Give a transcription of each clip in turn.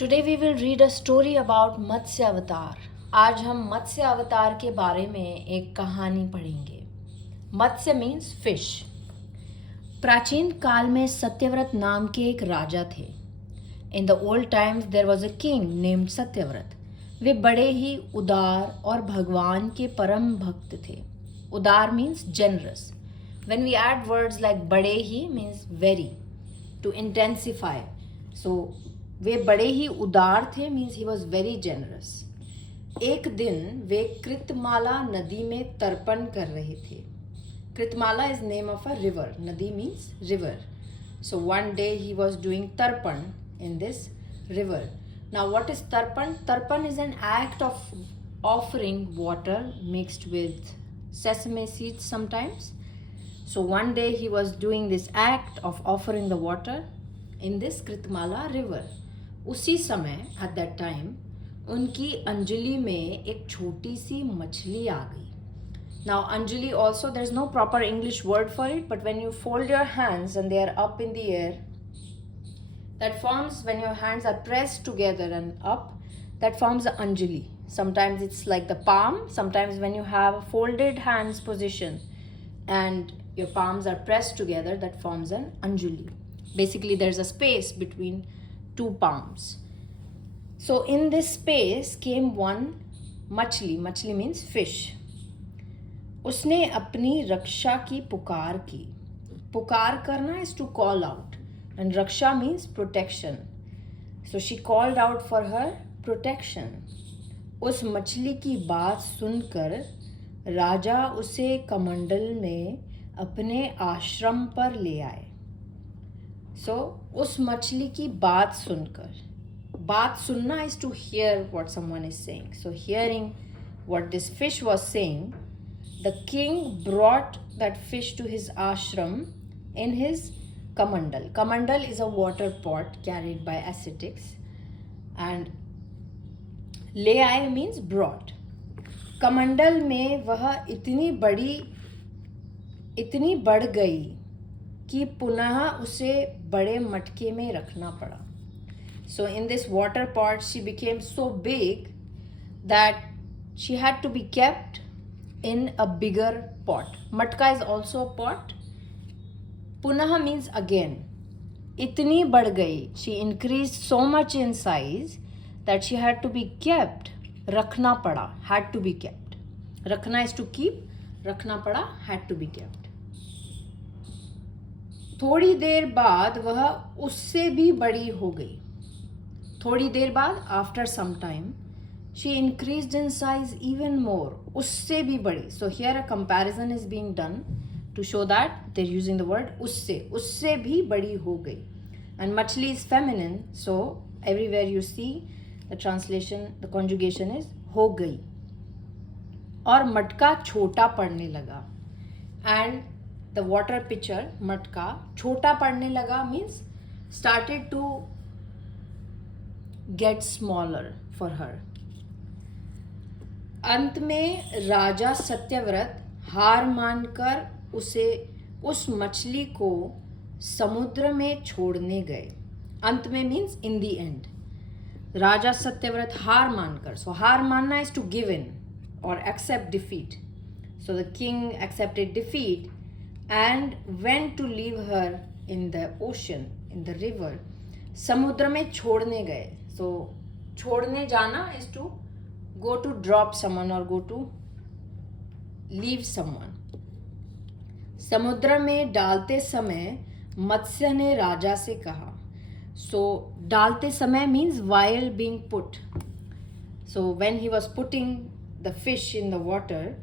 Today we will read a story about मत्स्य अवतार. आज हम मत्स्य अवतार के बारे में एक कहानी पढ़ेंगे. मत्स्य मीन्स फिश. प्राचीन काल में सत्यव्रत नाम के एक राजा थे. In the old times there was a king named Satyavrat. वे बड़े ही उदार और भगवान के परम भक्त थे. उदार means generous. When we add words like बड़े ही means very, to intensify. So वे बड़े ही उदार थे means he was very generous. एक दिन वे कृतमाला नदी में तर्पण कर रहे थे. Kritamala is name of a river. नदी means river. So one day he was doing tarpan in this river. Now what is tarpan? Tarpan is an act of offering water mixed with sesame seeds sometimes. So one day he was doing this act of offering the water in this Kritmala river. उसी समय at that time उनकी अंजलि में एक छोटी सी मछली आ गई. Now Anjali also there is no proper English word for it, but when you fold your hands and they are up in the air, that forms when your hands are pressed together and up, that forms the anjali. Sometimes it's like the palm, sometimes when you have folded hands position and your palms are pressed together, that forms an anjali. Basically there's a space between two palms. So in this space came one machli. Machli means fish. उसने अपनी रक्षा की पुकार की. पुकार करना is to call out, and raksha means protection. So she called out for her protection. उस मछली की बात सुनकर राजा उसे कमंडल में अपने आश्रम पर ले आए. So उस मछली की बात सुनकर, बात सुनना is to hear what someone is saying. So hearing what this fish was saying, the king brought that fish to his ashram in his kamandal. Kamandal is a water pot carried by ascetics, and ले आए means brought. कमंडल में वह इतनी बढ़ गई कि पुनः उसे बड़े मटके में रखना पड़ा. So in this water pot she became so big that she had to be kept in a bigger pot. Matka is also a pot. Punah means again. इतनी बढ़ गई, she increased so much in size that she had to be kept. रखना पड़ा, had to be kept. रखना is to keep, रखना पड़ा, had to be kept. थोड़ी देर बाद वह उससे भी बड़ी हो गई. थोड़ी देर बाद after some time she increased in size even more. उससे भी बड़ी. So here a comparison is being done to show that they're using the word उससे भी बड़ी हो गई. And मछली is feminine, so everywhere you see the translation, the conjugation is हो गई. और मटका छोटा पड़ने लगा. And the water pitcher, मटका छोटा पड़ने लगा means started to get smaller for her. अंत में राजा सत्यव्रत हार मानकर उस मछली को समुद्र में छोड़ने गए. अंत में means in the end. राजा सत्यव्रत हार मानकर. So हार मानना is to give in or accept defeat. So the king accepted defeat and went to leave her in the ocean, in the river. समुद्र में छोड़ने गए. So छोड़ने जाना is to go to drop someone or go to leave someone. समुद्र में डालते समय मत्स्य ने राजा से कहा. So डालते समय means while being put. So when he was putting the fish in the water,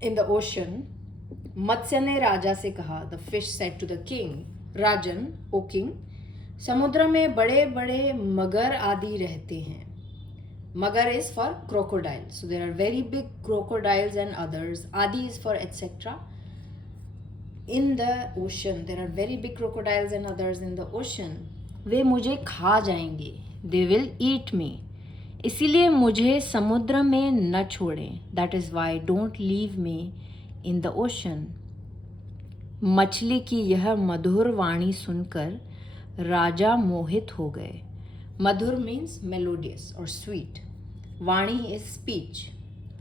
in the ocean, मत्स्य ने राजा से कहा, the fish said to the king, Rajan, O king, समुद्र में बड़े बड़े मगर आदि रहते हैं. मगर is for crocodile. So there are very big crocodiles and others. Adi is for etc. In the ocean, there are very big crocodiles and others in the ocean. वे मुझे खा जाएंगे. They will eat me. इसीलिए मुझे समुद्र में न छोड़ें. That is why don't leave me in the ocean. मछली की यह मधुर वाणी सुनकर राजा मोहित हो गए. Madhur means melodious or sweet. Vani is speech.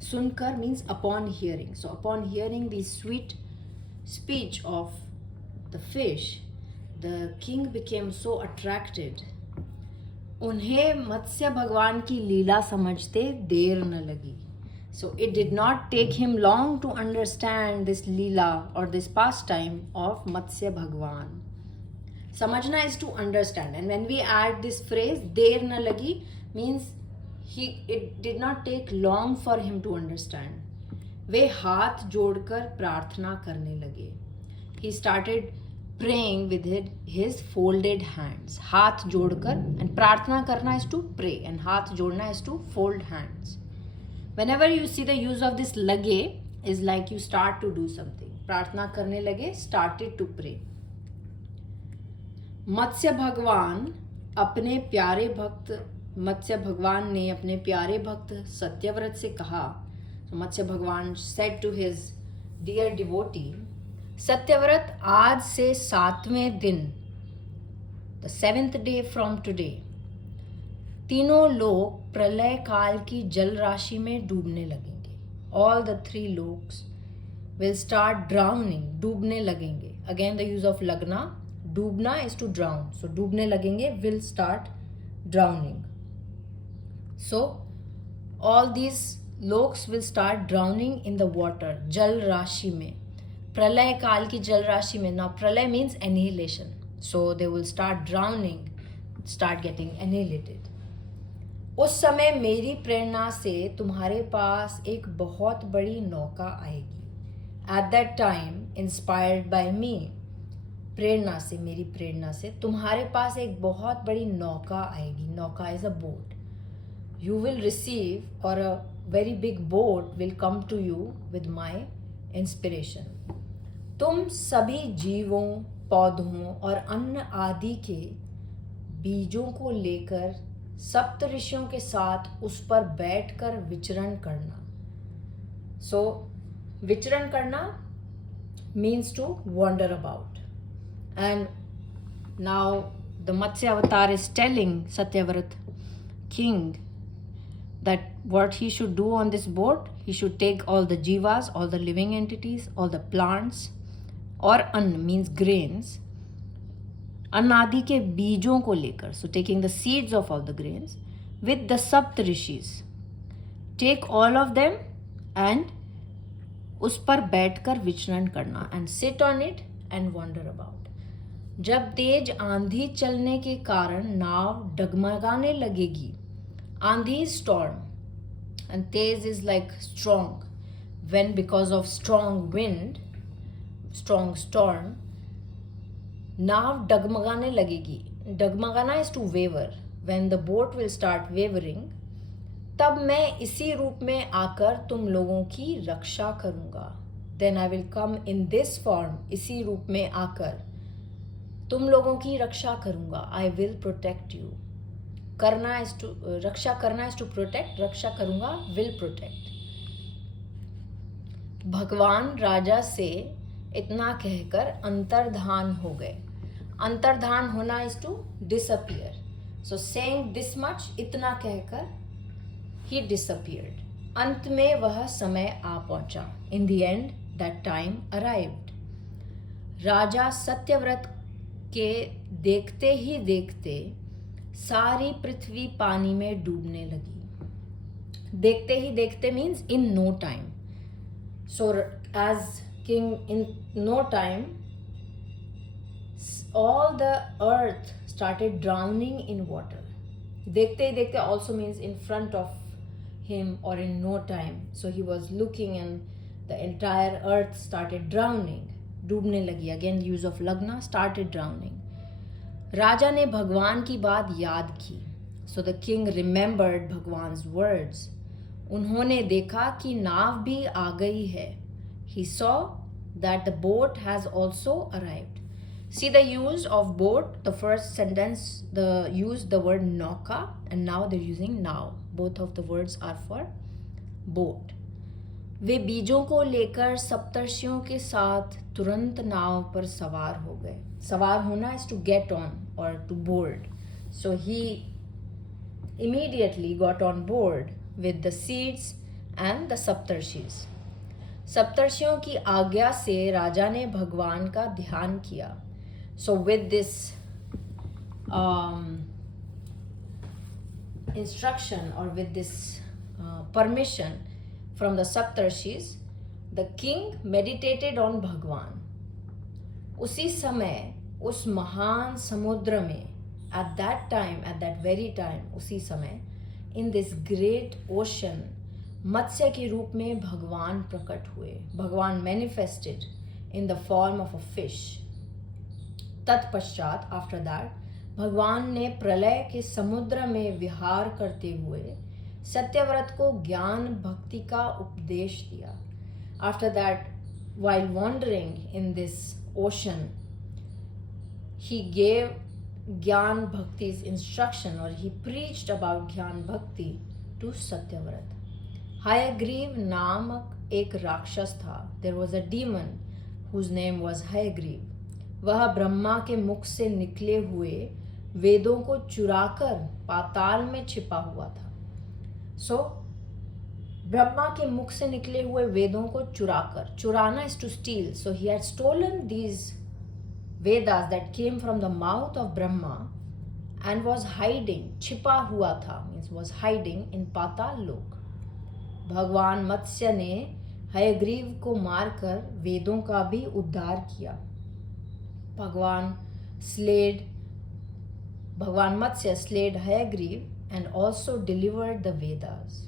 Sunkar means upon hearing. So upon hearing the sweet speech of the fish, the king became so attracted. उन्हें मत्स्य भगवान की लीला समझते देर न लगी. So it did not take him long to understand this leela or this pastime of Matsya Bhagwan. Samajhna is to understand, and when we add this phrase der na lagi means it did not take long for him to understand. वे हाथ जोड़कर प्रार्थना करने लगे. He started praying with his folded hands. हाथ जोड़कर, and प्रार्थना करना is to pray and हाथ जोड़ना is to fold hands. Whenever you see the use of this lage is like you start to do something. प्रार्थना करने लगे, started to pray. मत्स्य भगवान ने अपने प्यारे भक्त सत्यव्रत से कहा. So मत्स्य भगवान said to his dear devotee, Satyavrat, आज से 7वें दिन, the 7th day from today, तीनों लोग प्रलय काल की जल राशि में डूबने लगेंगे. All the 3 looks will start drowning, डूबने लगेंगे. Again the use of lagna. Dumna is to drown. So डूबने लगेंगे will start drowning. So all these looks will start drowning in the water. जल राशि में, प्रलय काल की जल राशि में. Now प्रलय means annihilation. So they will start drowning, start getting annihilated. उस समय मेरी प्रेरणा से तुम्हारे पास एक बहुत बड़ी नौका आएगी. At that time, inspired by me, प्रेरणा से, मेरी प्रेरणा से तुम्हारे पास एक बहुत बड़ी नौका आएगी. नौका is a boat. You will receive, or a very big boat will come to you with my inspiration. तुम सभी जीवों, पौधों और अन्न आदि के बीजों को लेकर सप्त ऋषियों के साथ उस पर बैठकर विचरण करना. So विचरण करना means to wander about. And now the Matsya avatar is telling Satyavrat king that what he should do on this boat, he should take all the jivas, all the living entities, all the plants, or anna means grains, अन्नादि के बीजों को लेकर, so taking the seeds of all the grains, with the sapt rishis, take all of them and उस पर बैठकर विचरण करना, and sit on it and wander about. जब तेज आंधी चलने के कारण नाव डगमगाने लगेगी. आंधी is storm and Tej is like strong. When because of strong wind, strong storm, नाव डगमगाने लगेगी. डगमगाना is to waver. When the boat will start wavering, तब मैं इसी रूप में आकर तुम लोगों की रक्षा करूँगा. Then I will come in this form, इसी रूप में आकर तुम लोगों की रक्षा करूँगा. I will protect you. करना is to रक्षा करना is to protect. रक्षा करूँगा will protect. भगवान राजा से इतना कहकर अंतर्धान हो गए. अंतर्धान होना is to disappear. So saying this much, इतना कहकर he disappeared. अंत में वह समय आ पहुंचा. In the end, that time arrived. राजा सत्यव्रत के देखते ही देखते सारी पृथ्वी पानी में डूबने लगी. देखते ही देखते means in no time. So as king, in no time, all the earth started drowning in water. देखते ही देखते also means in front of him or in no time. So he was looking and the entire earth started drowning. डूबने लगी. Again use of lagna, started drowning. राजा ने भगवान की बात याद की. So the king remembered Bhagwan's words. उन्होंने देखा कि नाव भी आ गई है. He saw that the boat has also arrived. See the use of boat. The first sentence, used the word nauka, and now they're using now. Both of the words are for boat. वे बीजों को लेकर सप्तर्षियों के साथ तुरंत नाव पर सवार हो गए. सवार होना is to get on or to board. So he immediately got on board with the seeds and the Saptarshis. सप्तर्षियों की आज्ञा से राजा ने भगवान का ध्यान किया. So with this instruction or with this permission from the Saptarshis, the king meditated on Bhagwan. उसी समय उस महान समुद्र में at that very time, उसी समय in this great ocean, मत्स्य के रूप में भगवान प्रकट हुए. भगवान manifested in the form of a fish. तत्पश्चात after that भगवान ने प्रलय के समुद्र में विहार करते हुए सत्यव्रत को ज्ञान भक्ति का उपदेश दिया. After that, while wandering in this ocean, he gave Gyan Bhakti's instruction, or he preached about Gyan Bhakti to Satyavrat. Hayagriv नामक एक राक्षस था. There was a demon whose name was Hayagriv. वह ब्रह्मा के मुख से निकले हुए वेदों को चुराकर पाताल में छिपा हुआ था. So, ब्रह्मा के मुख से निकले हुए वेदों को चुराकर, चुराना is to steal. So he had stolen these Vedas that came from the mouth of Brahma and was hiding, छिपा हुआ था, means was hiding in पाताल लोक. भगवान मत्स्य ने हयग्रीव को मारकर वेदों का भी उद्धार किया. भगवान मत्स्य slayed Hayagriv and also delivered the Vedas.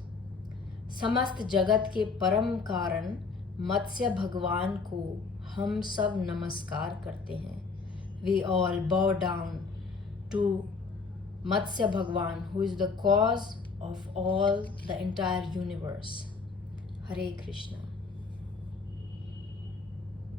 समस्त जगत के परम कारण मत्स्य भगवान को हम सब नमस्कार करते हैं. We all bow down to Matsya Bhagwan, who is the cause of all the entire universe. Hare Krishna.